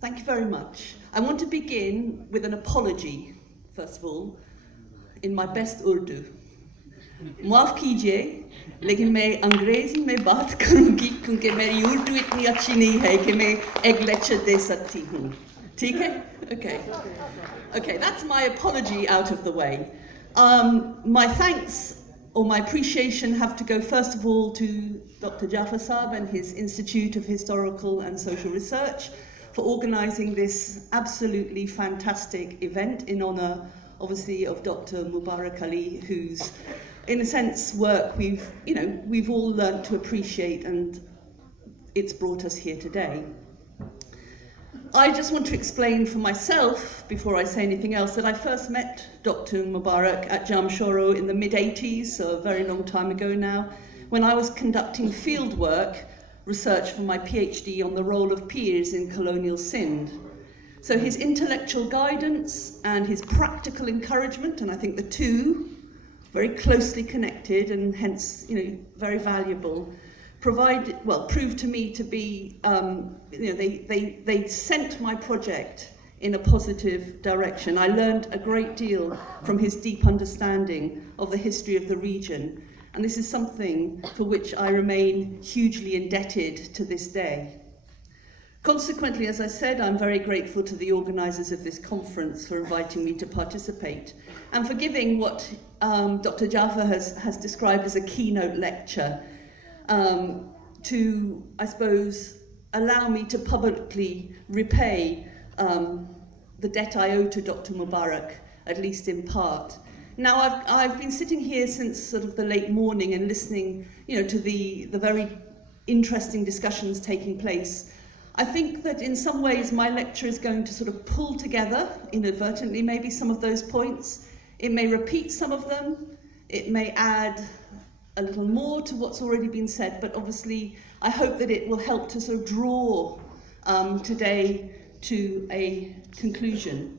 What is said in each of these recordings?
Thank you very much. I want to begin with an apology, first of all, in my best Urdu. माफ कीजिए, लेकिन मैं अंग्रेजी में बात करूंगी क्योंकि मेरी उर्दू इतनी अच्छी नहीं है कि मैं एक लेक्चर दे सकती हूँ. ठीक है? Okay. Okay, that's my apology out of the way. My thanks or my appreciation have to go first of all to Dr. Jafar Saab and his Institute of Historical and Social Research for organising this absolutely fantastic event in honour, obviously, of Dr. MUBARAK Ali, whose, in a sense, work we've all learnt to appreciate, and it's brought us here today. I just want to explain for myself, before I say anything else, that I first met Dr. MUBARAK at Jamshoro in the mid-80s, so a very long time ago now, when I was conducting field work, research for my PhD on the role of peers in colonial Sindh. So his intellectual guidance and his practical encouragement, and I think the two, very closely connected and hence very valuable, proved to me to be, they sent my project in a positive direction. I learned a great deal from his deep understanding of the history of the region, and this is something for which I remain hugely indebted to this day. Consequently, as I said, I'm very grateful to the organisers of this conference for inviting me to participate and for giving what Dr. Jafar has described as a keynote lecture to, I suppose, allow me to publicly repay the debt I owe to Dr. MUBARAK, at least in part. Now, I've been sitting here since sort of the late morning and listening, to the very interesting discussions taking place. I think that in some ways my lecture is going to sort of pull together, inadvertently maybe, some of those points. It may repeat some of them. It may add a little more to what's already been said, but obviously I hope that it will help to sort of draw today to a conclusion.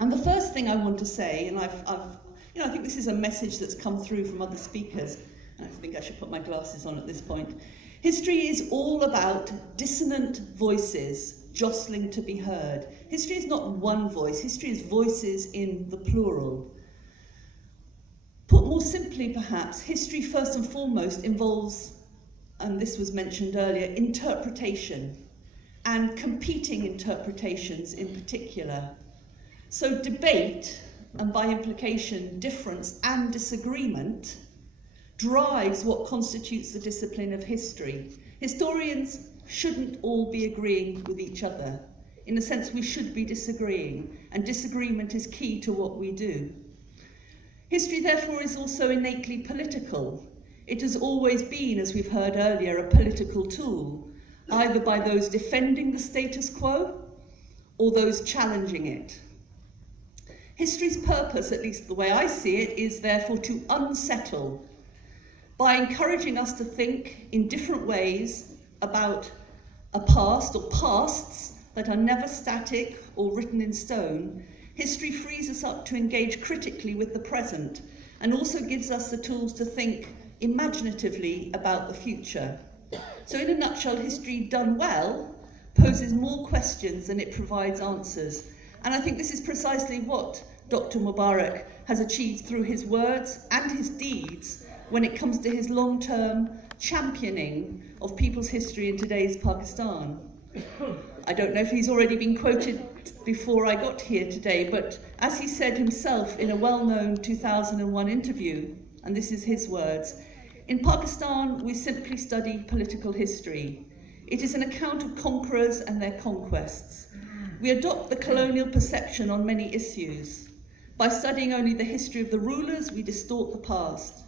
And the first thing I want to say, and I think this is a message that's come through from other speakers, and I think I should put my glasses on at this point. History is all about dissonant voices jostling to be heard. History is not one voice, history is voices in the plural. Put more simply, perhaps, history first and foremost involves, and this was mentioned earlier, interpretation, and competing interpretations in particular. So debate, and by implication difference and disagreement, drives what constitutes the discipline of history. Historians shouldn't all be agreeing with each other. In a sense, we should be disagreeing, and disagreement is key to what we do. History, therefore, is also innately political. It has always been, as we've heard earlier, a political tool, either by those defending the status quo or those challenging it. History's purpose, at least the way I see it, is therefore to unsettle by encouraging us to think in different ways about a past or pasts that are never static or written in stone. History frees us up to engage critically with the present and also gives us the tools to think imaginatively about the future. So in a nutshell, history done well poses more questions than it provides answers. And I think this is precisely what Dr. MUBARAK has achieved through his words and his deeds when it comes to his long-term championing of people's history in today's Pakistan. I don't know if he's already been quoted before I got here today, but as he said himself in a well-known 2001 interview, and this is his words, "In Pakistan, we simply study political history. It is an account of conquerors and their conquests. We adopt the colonial perception on many issues. By studying only the history of the rulers, we distort the past.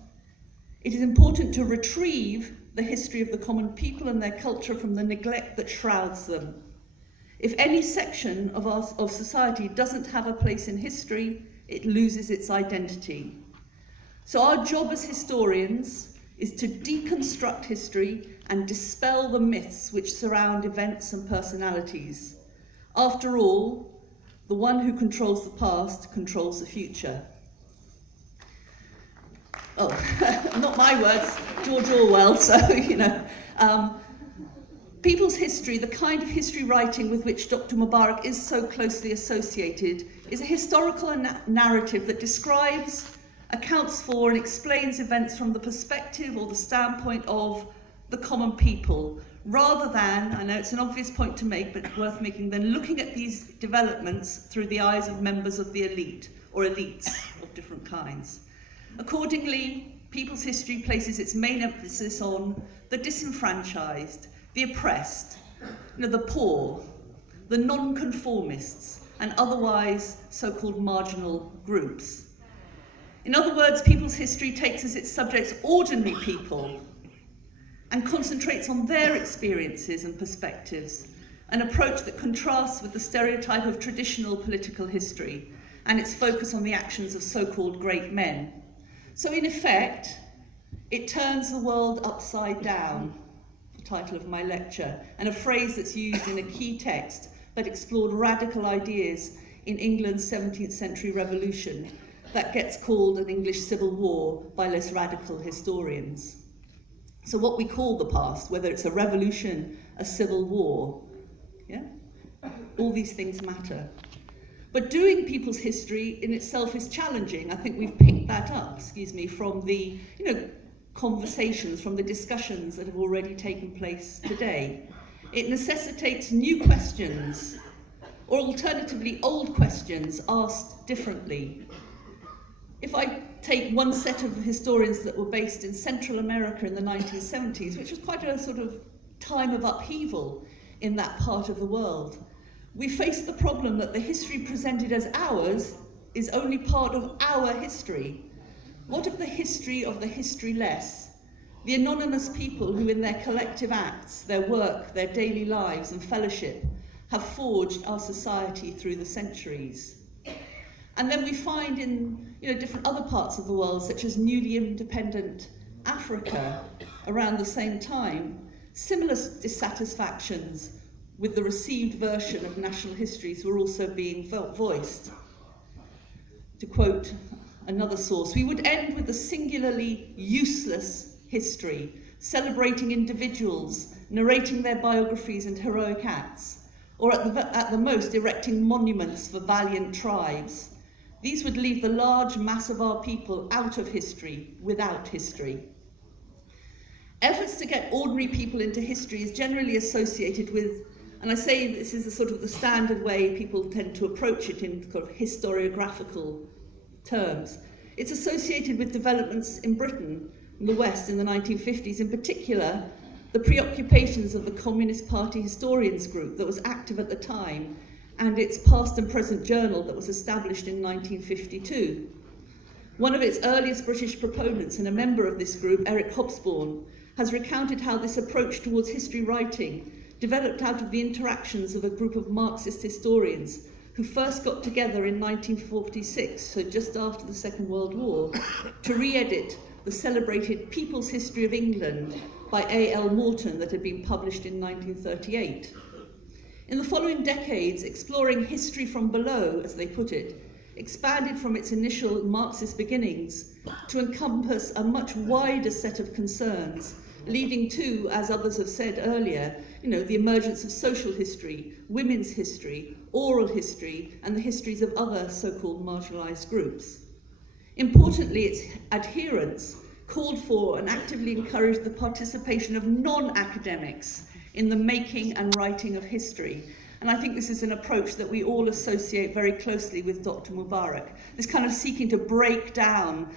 It is important to retrieve the history of the common people and their culture from the neglect that shrouds them. If any section of society doesn't have a place in history, it loses its identity. So our job as historians is to deconstruct history and dispel the myths which surround events and personalities. After all, the one who controls the past controls the future." Oh, not my words, George Orwell, so, People's history, the kind of history writing with which Dr. Mubarak is so closely associated, is a historical narrative that describes, accounts for and explains events from the perspective or the standpoint of the common people, rather than, I know it's an obvious point to make, but worth making, than looking at these developments through the eyes of members of the elite, or elites of different kinds. Accordingly, people's history places its main emphasis on the disenfranchised, the oppressed, the poor, the non-conformists, and otherwise so-called marginal groups. In other words, people's history takes as its subjects ordinary people and concentrates on their experiences and perspectives, an approach that contrasts with the stereotype of traditional political history and its focus on the actions of so-called great men. So in effect, it turns the world upside down, the title of my lecture, and a phrase that's used in a key text that explored radical ideas in England's 17th century revolution that gets called an English civil war by less radical historians. So what we call the past, whether it's a revolution, a civil war, all these things matter. But doing people's history in itself is challenging. I think we've picked that up, from the conversations, from the discussions that have already taken place today. It necessitates new questions, or alternatively old questions asked differently. If I take one set of historians that were based in Central America in the 1970s, which was quite a sort of time of upheaval in that part of the world, we face the problem that the history presented as ours is only part of our history. What of the history of the historyless? The anonymous people who in their collective acts, their work, their daily lives and fellowship have forged our society through the centuries. And then we find in different other parts of the world, such as newly independent Africa around the same time, similar dissatisfactions with the received version of national histories were also being voiced. To quote another source, we would end with a singularly useless history, celebrating individuals, narrating their biographies and heroic acts, or at the most erecting monuments for valiant tribes. These would leave the large mass of our people out of history, without history. Efforts to get ordinary people into history is generally associated with, and I say this is the standard way people tend to approach it in sort of historiographical terms. It's associated with developments in Britain, in the West, in the 1950s, in particular, the preoccupations of the Communist Party Historians Group that was active at the time, and its past and present journal that was established in 1952. One of its earliest British proponents and a member of this group, Eric Hobsbawm, has recounted how this approach towards history writing developed out of the interactions of a group of Marxist historians who first got together in 1946, so just after the Second World War, to re-edit the celebrated People's History of England by A.L. Morton that had been published in 1938. In the following decades, exploring history from below, as they put it, expanded from its initial Marxist beginnings to encompass a much wider set of concerns, leading to, as others have said earlier, the emergence of social history, women's history, oral history, and the histories of other so-called marginalized groups. Importantly, its adherents called for and actively encouraged the participation of non-academics in the making and writing of history. And I think this is an approach that we all associate very closely with Dr. Mubarak, this kind of seeking to break down,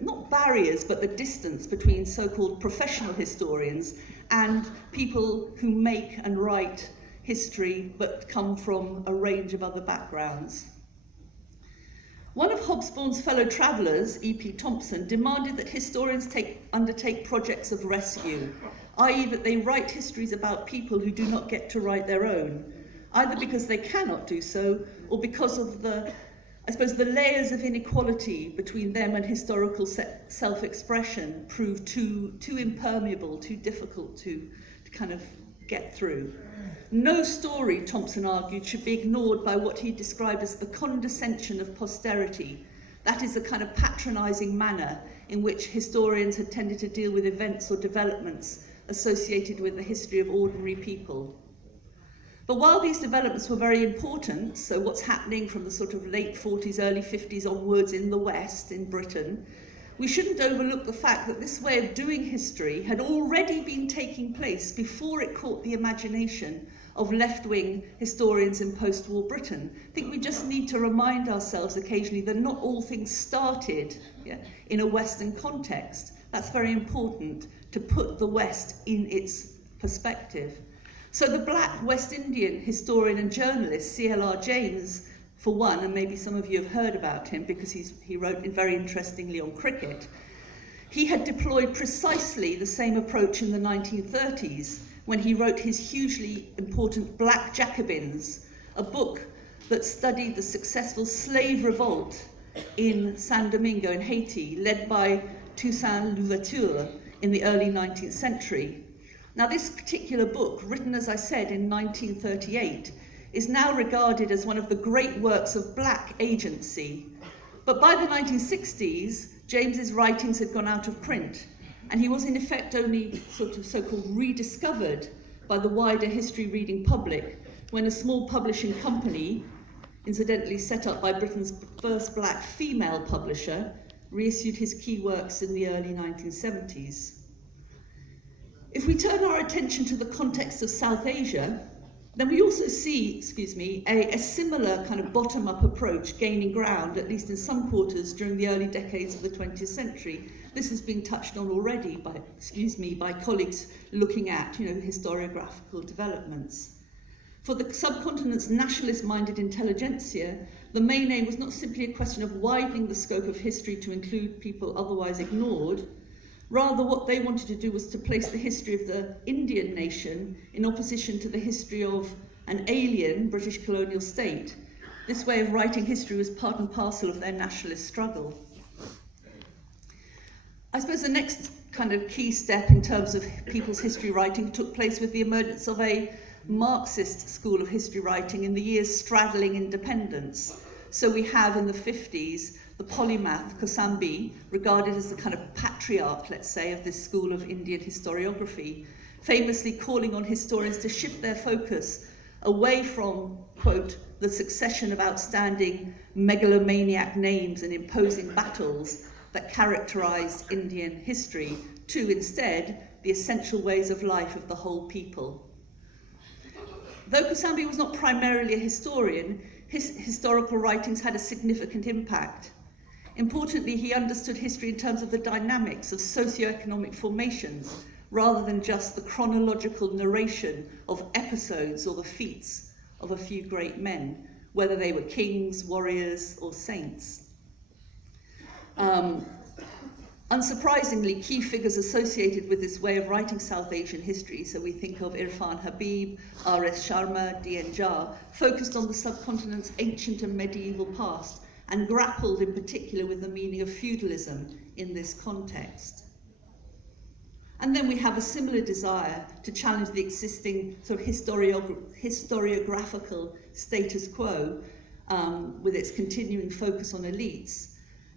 not barriers, but the distance between so-called professional historians and people who make and write history but come from a range of other backgrounds. One of Hobsbawm's fellow travellers, E.P. Thompson, demanded that historians undertake projects of rescue, i.e. that they write histories about people who do not get to write their own, either because they cannot do so or because of the layers of inequality between them and historical self-expression prove too impermeable, too difficult to kind of get through. No story, Thompson argued, should be ignored by what he described as the condescension of posterity. That is the kind of patronising manner in which historians had tended to deal with events or developments associated with the history of ordinary people. But while these developments were very important, so what's happening from the sort of late 40s, early 50s onwards in the West, in Britain, we shouldn't overlook the fact that this way of doing history had already been taking place before it caught the imagination of left-wing historians in post-war Britain. I think we just need to remind ourselves occasionally that not all things started in a Western context. That's very important, to put the West in its perspective. So the black West Indian historian and journalist C.L.R. James, for one, and maybe some of you have heard about him because he wrote very interestingly on cricket, he had deployed precisely the same approach in the 1930s when he wrote his hugely important Black Jacobins, a book that studied the successful slave revolt in Saint Domingo in Haiti, led by Toussaint Louverture in the early 19th century. Now, this particular book, written, as I said, in 1938, is now regarded as one of the great works of black agency. But by the 1960s, James's writings had gone out of print, and he was in effect only sort of so-called rediscovered by the wider history-reading public when a small publishing company, incidentally set up by Britain's first black female publisher, reissued his key works in the early 1970s. If we turn our attention to the context of South Asia, then we also see, a similar kind of bottom-up approach gaining ground, at least in some quarters, during the early decades of the 20th century. This has been touched on already by colleagues looking at, historiographical developments. For the subcontinent's nationalist-minded intelligentsia, the main aim was not simply a question of widening the scope of history to include people otherwise ignored. Rather, what they wanted to do was to place the history of the Indian nation in opposition to the history of an alien British colonial state. This way of writing history was part and parcel of their nationalist struggle. I suppose the next kind of key step in terms of people's history writing took place with the emergence of a Marxist school of history writing in the years straddling independence. So we have in the 50s the polymath Kosambi, regarded as the kind of patriarch, let's say, of this school of Indian historiography, famously calling on historians to shift their focus away from, quote, the succession of outstanding megalomaniac names and imposing battles that characterized Indian history, to instead the essential ways of life of the whole people. Though Kosambi was not primarily a historian, his historical writings had a significant impact. Importantly, he understood history in terms of the dynamics of socio-economic formations, rather than just the chronological narration of episodes or the feats of a few great men, whether they were kings, warriors, or saints. Unsurprisingly, key figures associated with this way of writing South Asian history, so we think of Irfan Habib, R.S. Sharma, D.N. Jha, focused on the subcontinent's ancient and medieval past, and grappled in particular with the meaning of feudalism in this context. And then we have a similar desire to challenge the existing sort of historiographical status quo with its continuing focus on elites,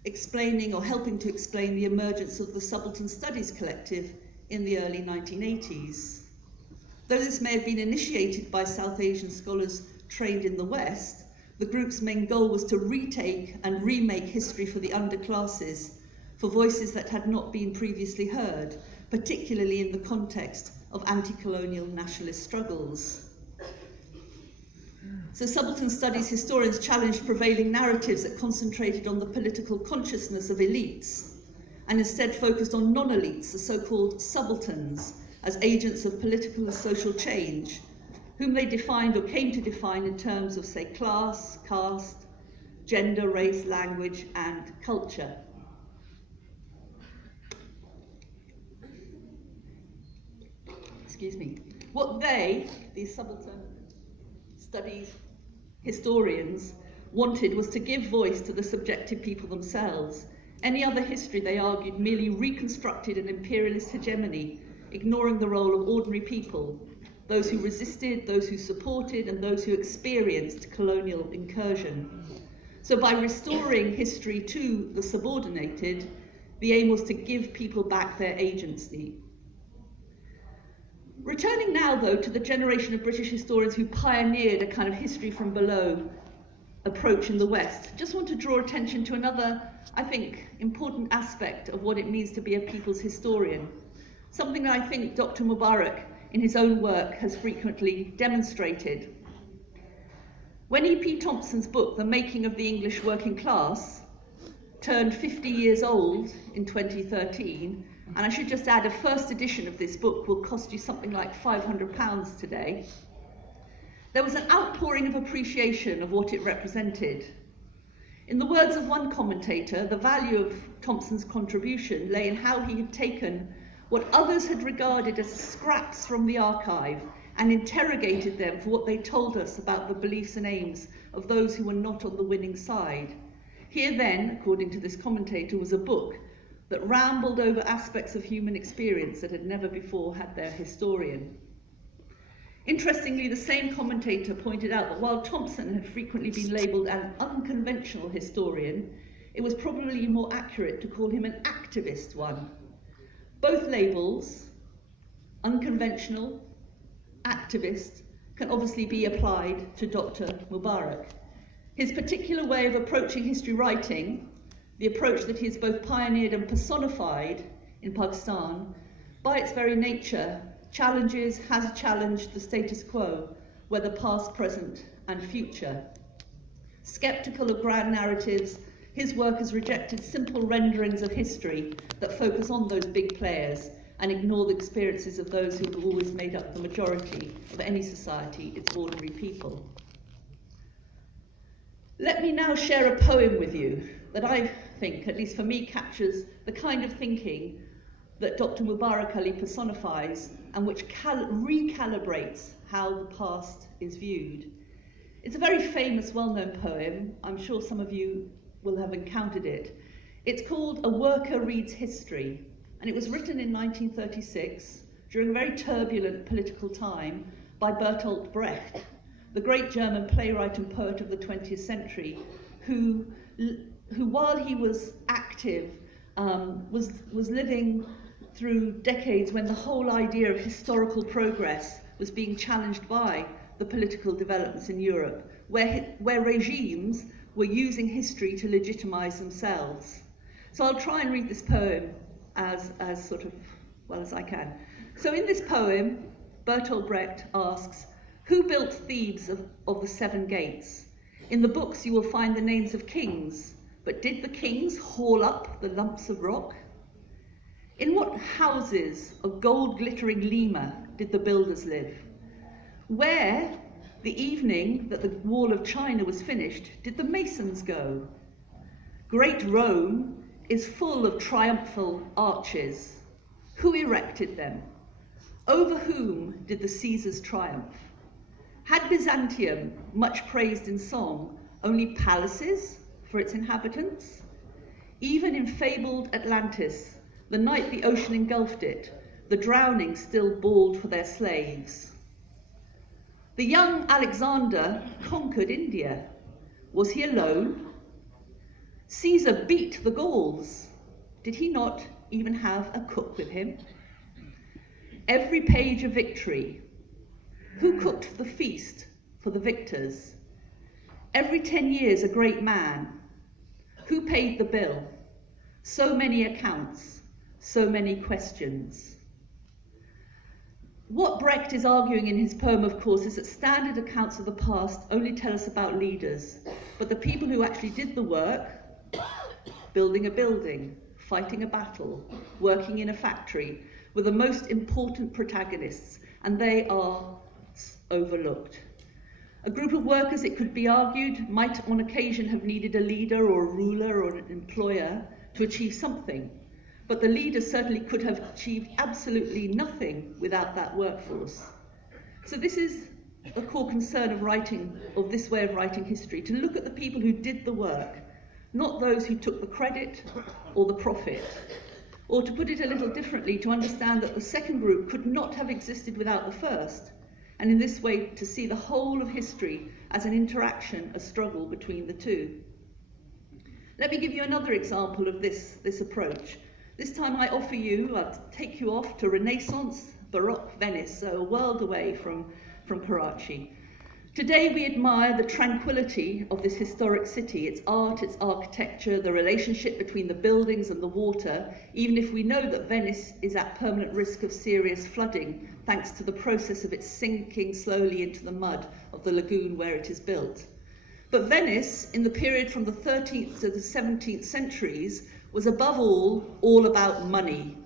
explaining or helping to explain the emergence of the Subaltern Studies Collective in the early 1980s. Though this may have been initiated by South Asian scholars trained in the West, the group's main goal was to retake and remake history for the underclasses, for voices that had not been previously heard, particularly in the context of anti-colonial nationalist struggles. So Subaltern Studies historians challenged prevailing narratives that concentrated on the political consciousness of elites, and instead focused on non-elites, the so-called subalterns, as agents of political and social change, whom they defined or came to define in terms of, say, class, caste, gender, race, language, and culture. What they, these Subaltern Studies historians, wanted was to give voice to the subjective people themselves. Any other history, they argued, merely reconstructed an imperialist hegemony, ignoring the role of ordinary people, those who resisted, those who supported, and those who experienced colonial incursion. So by restoring history to the subordinated, the aim was to give people back their agency. Returning now, though, to the generation of British historians who pioneered a kind of history from below approach in the West, just want to draw attention to another, I think, important aspect of what it means to be a people's historian. Something that I think Dr. MUBARAK, in his own work, has frequently demonstrated. When E.P. Thompson's book, The Making of the English Working Class, turned 50 years old in 2013, and I should just add, a first edition of this book will cost you something like £500 today, there was an outpouring of appreciation of what it represented. In the words of one commentator, the value of Thompson's contribution lay in how he had taken what others had regarded as scraps from the archive and interrogated them for what they told us about the beliefs and aims of those who were not on the winning side. Here then, according to this commentator, was a book that rambled over aspects of human experience that had never before had their historian. Interestingly, the same commentator pointed out that while Thompson had frequently been labelled an unconventional historian, it was probably more accurate to call him an activist one. Both labels, unconventional, activist, can obviously be applied to Dr. MUBARAK. His particular way of approaching history writing, the approach that he has both pioneered and personified in Pakistan, by its very nature, has challenged the status quo, whether past, present, and future. Skeptical of grand narratives, his work has rejected simple renderings of history that focus on those big players and ignore the experiences of those who have always made up the majority of any society, its ordinary people. Let me now share a poem with you that I think, at least for me, captures the kind of thinking that Dr. MUBARAK Ali personifies and which recalibrates how the past is viewed. It's a very famous, well-known poem. I'm sure some of you will have encountered it. It's called A Worker Reads History, and it was written in 1936 during a very turbulent political time by Bertolt Brecht, the great German playwright and poet of the 20th century, who while he was active, was living through decades when the whole idea of historical progress was being challenged by the political developments in Europe, where regimes were using history to legitimize themselves. So I'll try and read this poem as sort of well as I can. So in this poem, Bertolt Brecht asks, who built Thebes of the 7 gates? In the books you will find the names of kings, but did the kings haul up the lumps of rock? In what houses of gold-glittering Lima did the builders live? Where, the evening that the wall of China was finished, did the masons go? Great Rome is full of triumphal arches. Who erected them? Over whom did the Caesars triumph? Had Byzantium, much praised in song, only palaces for its inhabitants? Even in fabled Atlantis, the night the ocean engulfed it, the drowning still bawled for their slaves. The young Alexander conquered India. Was he alone? Caesar beat the Gauls. Did he not even have a cook with him? Every page a victory. Who cooked the feast for the victors? Every 10 years a great man. Who paid the bill? So many accounts, so many questions. What Brecht is arguing in his poem, of course, is that standard accounts of the past only tell us about leaders, but the people who actually did the work, building a building, fighting a battle, working in a factory, were the most important protagonists, and they are overlooked. A group of workers, it could be argued, might on occasion have needed a leader or a ruler or an employer to achieve something, but the leader certainly could have achieved absolutely nothing without that workforce. So this is a core concern of this way of writing history, to look at the people who did the work, not those who took the credit or the profit. Or to put it a little differently, to understand that the second group could not have existed without the first, and in this way to see the whole of history as an interaction, a struggle between the two. Let me give you another example of this approach. This time I'll take you off to Renaissance Baroque Venice, so a world away from Karachi. Today we admire the tranquility of this historic city, its art, its architecture, the relationship between the buildings and the water, even if we know that Venice is at permanent risk of serious flooding, thanks to the process of its sinking slowly into the mud of the lagoon where it is built. But Venice, in the period from the 13th to the 17th centuries, was above all about money.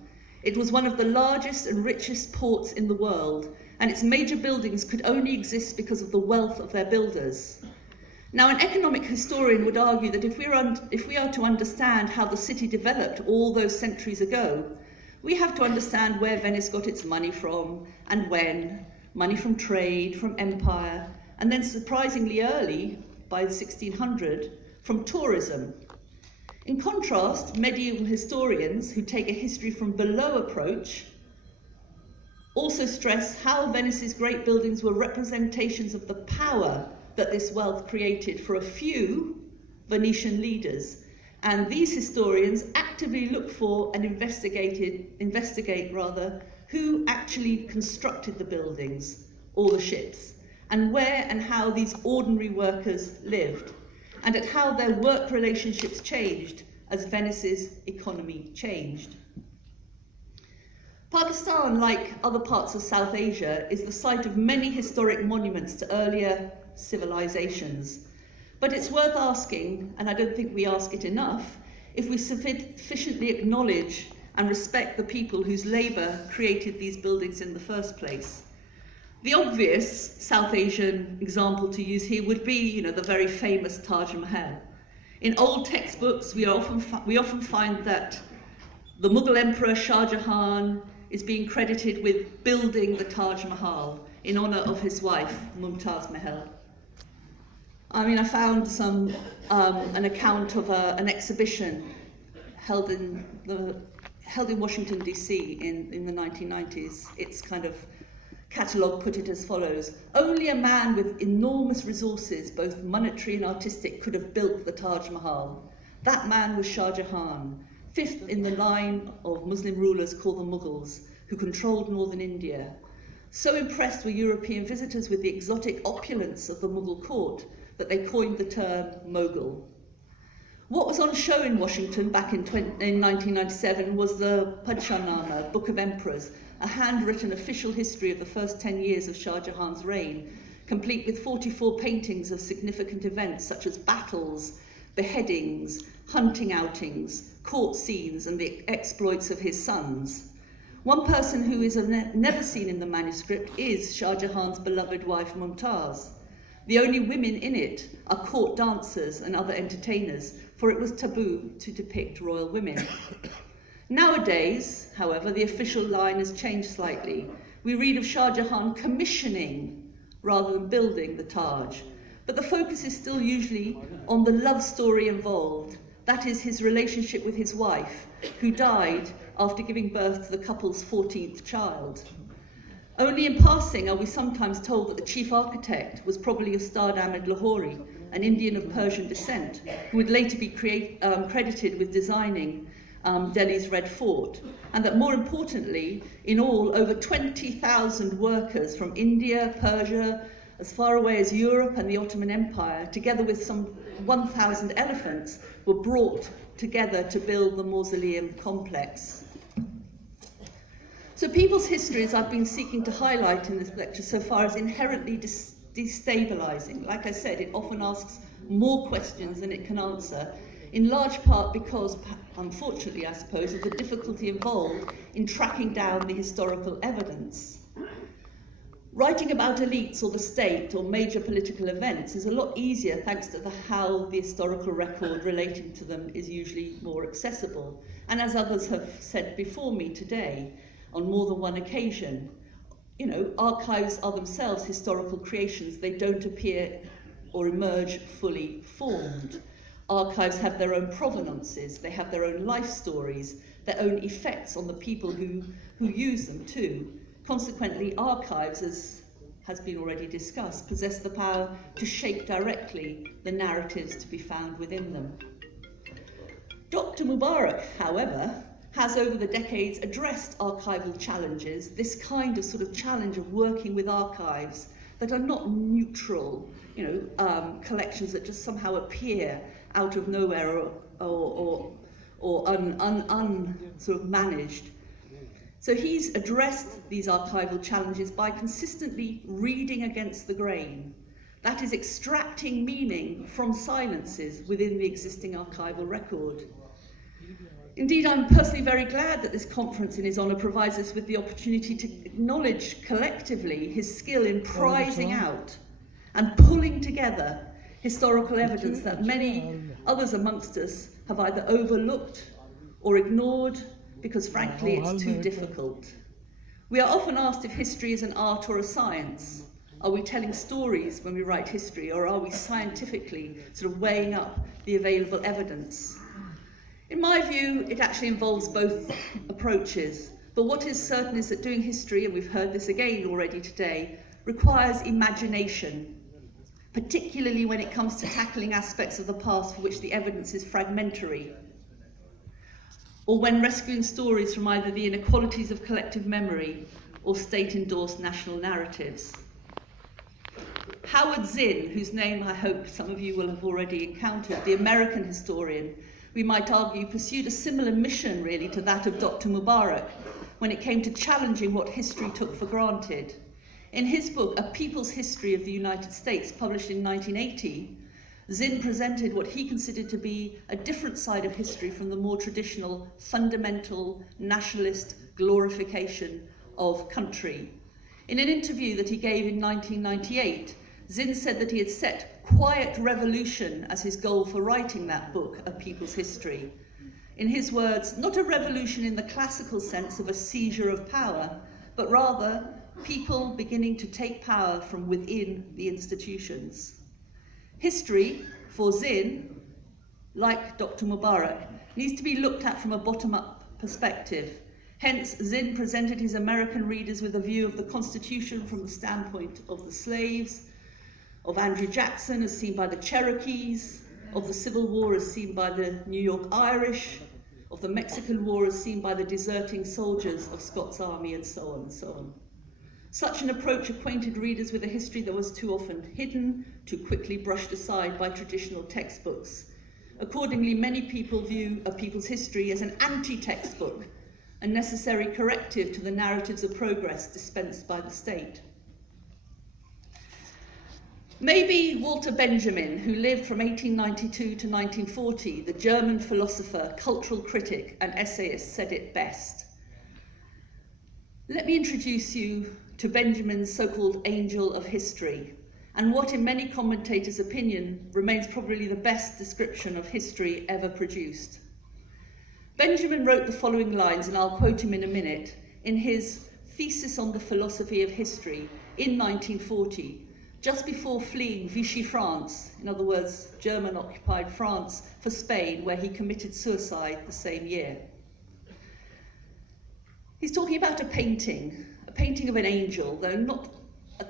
It was one of the largest and richest ports in the world, and its major buildings could only exist because of the wealth of their builders. Now, an economic historian would argue that if we are to understand how the city developed all those centuries ago, we have to understand where Venice got its money from and when. Money from trade, from empire, and then surprisingly early, by 1600, from tourism. In contrast, medieval historians who take a history from below approach also stress how Venice's great buildings were representations of the power that this wealth created for a few Venetian leaders. And these historians actively look for and investigate who actually constructed the buildings or the ships, and where and how these ordinary workers lived, and at how their work relationships changed as Venice's economy changed. Pakistan, like other parts of South Asia, is the site of many historic monuments to earlier civilizations. But it's worth asking, and I don't think we ask it enough, if we sufficiently acknowledge and respect the people whose labour created these buildings in the first place. The obvious South Asian example to use here would be, the very famous Taj Mahal. In old textbooks, we often find that the Mughal Emperor Shah Jahan is being credited with building the Taj Mahal in honour of his wife, Mumtaz Mahal. I found an account of an exhibition held in Washington, D.C. in the 1990s. Its kind of catalogue put it as follows: only a man with enormous resources, both monetary and artistic, could have built the Taj Mahal. That man was Shah Jahan, fifth in the line of Muslim rulers called the Mughals, who controlled northern India. So impressed were European visitors with the exotic opulence of the Mughal court that they coined the term Mughal. What was on show in Washington back in 1997 was the Padshah-nama, Book of Emperors, a handwritten official history of the first 10 years of Shah Jahan's reign, complete with 44 paintings of significant events such as battles, beheadings, hunting outings, court scenes, and the exploits of his sons. One person who is never seen in the manuscript is Shah Jahan's beloved wife Mumtaz. The only women in it are court dancers and other entertainers, for it was taboo to depict royal women. Nowadays, however, the official line has changed slightly. We read of Shah Jahan commissioning rather than building the Taj, but the focus is still usually on the love story involved. That is his relationship with his wife, who died after giving birth to the couple's 14th child. Only in passing are we sometimes told that the chief architect was probably Ustad Ahmed Lahori, an Indian of Persian descent, who would later be credited with designing Delhi's Red Fort, and that more importantly, in all, over 20,000 workers from India, Persia, as far away as Europe and the Ottoman Empire, together with some 1,000 elephants, were brought together to build the mausoleum complex. So people's histories I've been seeking to highlight in this lecture so far is inherently destabilizing. Like I said, it often asks more questions than it can answer, in large part because, unfortunately I suppose, of the difficulty involved in tracking down the historical evidence. Writing about elites or the state or major political events is a lot easier thanks to how the historical record relating to them is usually more accessible. And as others have said before me today, on more than one occasion, archives are themselves historical creations. They don't appear or emerge fully formed. Archives have their own provenances, they have their own life stories, their own effects on the people who use them too. Consequently, archives, as has been already discussed, possess the power to shape directly the narratives to be found within them. Dr. MUBARAK, however, has over the decades addressed archival challenges, this kind of sort of challenge of working with archives that are not neutral, collections that just somehow appear out of nowhere or sort of managed. So he's addressed these archival challenges by consistently reading against the grain. That is, extracting meaning from silences within the existing archival record. Indeed, I'm personally very glad that this conference in his honour provides us with the opportunity to acknowledge collectively his skill in prizing out and pulling together historical evidence that many others amongst us have either overlooked or ignored because, frankly, it's too difficult. We are often asked if history is an art or a science. Are we telling stories when we write history, or are we scientifically sort of weighing up the available evidence? In my view, it actually involves both approaches, but what is certain is that doing history, and we've heard this again already today, requires imagination, particularly when it comes to tackling aspects of the past for which the evidence is fragmentary, or when rescuing stories from either the inequalities of collective memory or state-endorsed national narratives. Howard Zinn, whose name I hope some of you will have already encountered, the American historian, we might argue, pursued a similar mission, really, to that of Dr. MUBARAK when it came to challenging what history took for granted. In his book, A People's History of the United States, published in 1980, Zinn presented what he considered to be a different side of history from the more traditional, fundamental, nationalist glorification of country. In an interview that he gave in 1998, Zinn said that he had set quiet revolution as his goal for writing that book, A People's History. In his words, not a revolution in the classical sense of a seizure of power, but rather people beginning to take power from within the institutions. History, for Zinn, like Dr. MUBARAK, needs to be looked at from a bottom-up perspective. Hence, Zinn presented his American readers with a view of the Constitution from the standpoint of the slaves, of Andrew Jackson as seen by the Cherokees, of the Civil War as seen by the New York Irish, of the Mexican War as seen by the deserting soldiers of Scott's army, and so on and so on. Such an approach acquainted readers with a history that was too often hidden, too quickly brushed aside by traditional textbooks. Accordingly, many people view A People's History as an anti-textbook, a necessary corrective to the narratives of progress dispensed by the state. Maybe Walter Benjamin, who lived from 1892 to 1940, the German philosopher, cultural critic, and essayist, said it best. Let me introduce you to Benjamin's so-called angel of history, and what in many commentators' opinion remains probably the best description of history ever produced. Benjamin wrote the following lines, and I'll quote him in a minute, in his Thesis on the Philosophy of History in 1940, just before fleeing Vichy France, in other words, German-occupied France, for Spain, where he committed suicide the same year. He's talking about a painting of an angel, though not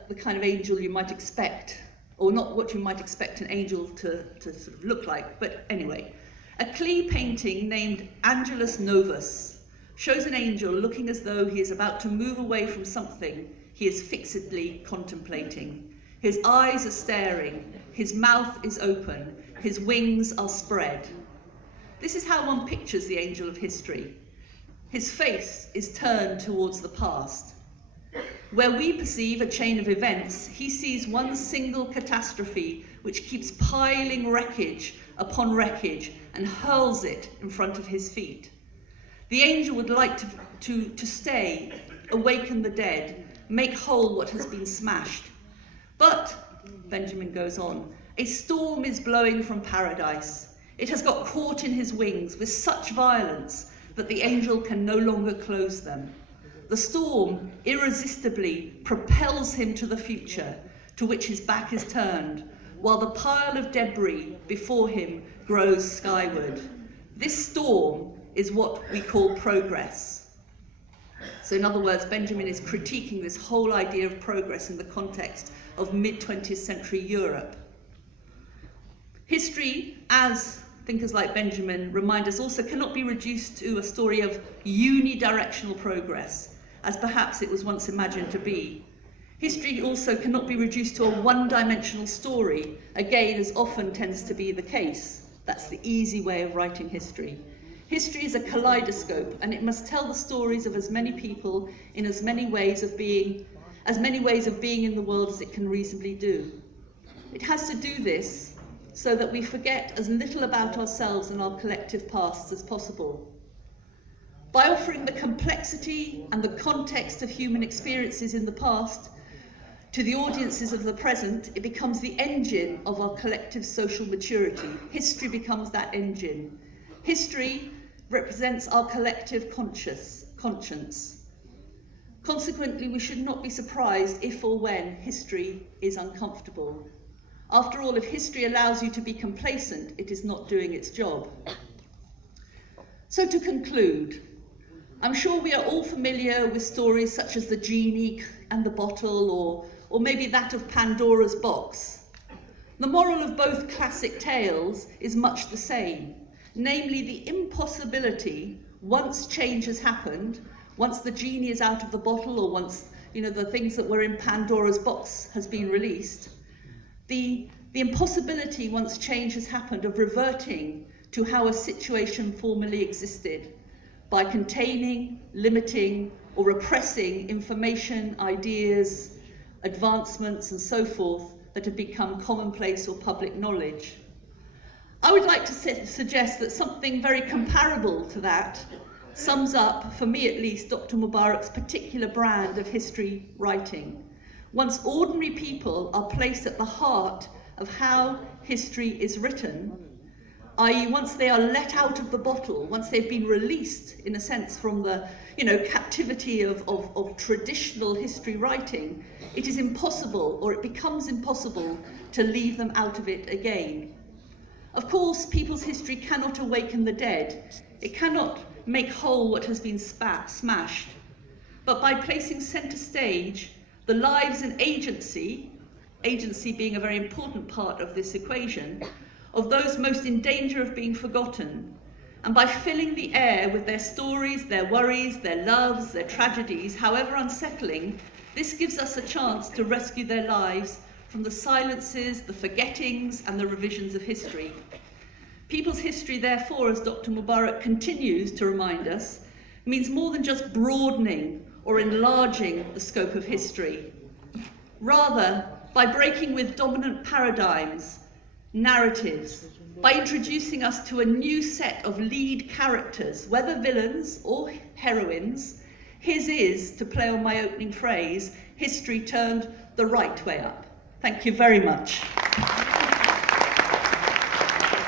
the kind of angel you might expect, or not what you might expect an angel to sort of look like, but anyway. A Klee painting named Angelus Novus shows an angel looking as though he is about to move away from something he is fixedly contemplating. His eyes are staring, his mouth is open, his wings are spread. This is how one pictures the angel of history. His face is turned towards the past. Where we perceive a chain of events, he sees one single catastrophe which keeps piling wreckage upon wreckage and hurls it in front of his feet. The angel would like to stay, awaken the dead, make whole what has been smashed. But, Benjamin goes on, a storm is blowing from paradise. It has got caught in his wings with such violence that the angel can no longer close them. The storm irresistibly propels him to the future, to which his back is turned, while the pile of debris before him grows skyward. This storm is what we call progress. So in other words, Benjamin is critiquing this whole idea of progress in the context of mid-20th century Europe. History, as thinkers like Benjamin remind us, also cannot be reduced to a story of unidirectional progress, as perhaps it was once imagined to be. History also cannot be reduced to a one-dimensional story, again, as often tends to be the case. That's the easy way of writing history. History is a kaleidoscope, and it must tell the stories of as many people in as many ways of being in the world as it can reasonably do. It has to do this so that we forget as little about ourselves and our collective pasts as possible. By offering the complexity and the context of human experiences in the past to the audiences of the present, it becomes the engine of our collective social maturity. History becomes that engine. History represents our collective conscience. Consequently, we should not be surprised if or when history is uncomfortable. After all, if history allows you to be complacent, it is not doing its job. So to conclude, I'm sure we are all familiar with stories such as the genie and the bottle, or maybe that of Pandora's box. The moral of both classic tales is much the same, namely the impossibility, once change has happened, once the genie is out of the bottle, or once the things that were in Pandora's box has been released, the impossibility, once change has happened, of reverting to how a situation formerly existed by containing, limiting, or repressing information, ideas, advancements, and so forth that have become commonplace or public knowledge. I would like to suggest that something very comparable to that sums up, for me at least, Dr. Mubarak's particular brand of history writing. Once ordinary people are placed at the heart of how history is written, i.e. once they are let out of the bottle, once they've been released, in a sense, from the captivity of traditional history writing, it is impossible, or it becomes impossible, to leave them out of it again. Of course, people's history cannot awaken the dead. It cannot make whole what has been smashed. But by placing centre stage the lives and agency being a very important part of this equation, of those most in danger of being forgotten, and by filling the air with their stories, their worries, their loves, their tragedies, however unsettling, this gives us a chance to rescue their lives from the silences, the forgettings, and the revisions of history. People's history, therefore, as Dr. Mubarak continues to remind us, means more than just broadening or enlarging the scope of history. Rather, by breaking with dominant paradigms, narratives, by introducing us to a new set of lead characters, whether villains or heroines, his is, to play on my opening phrase, history turned the right way up. Thank you very much.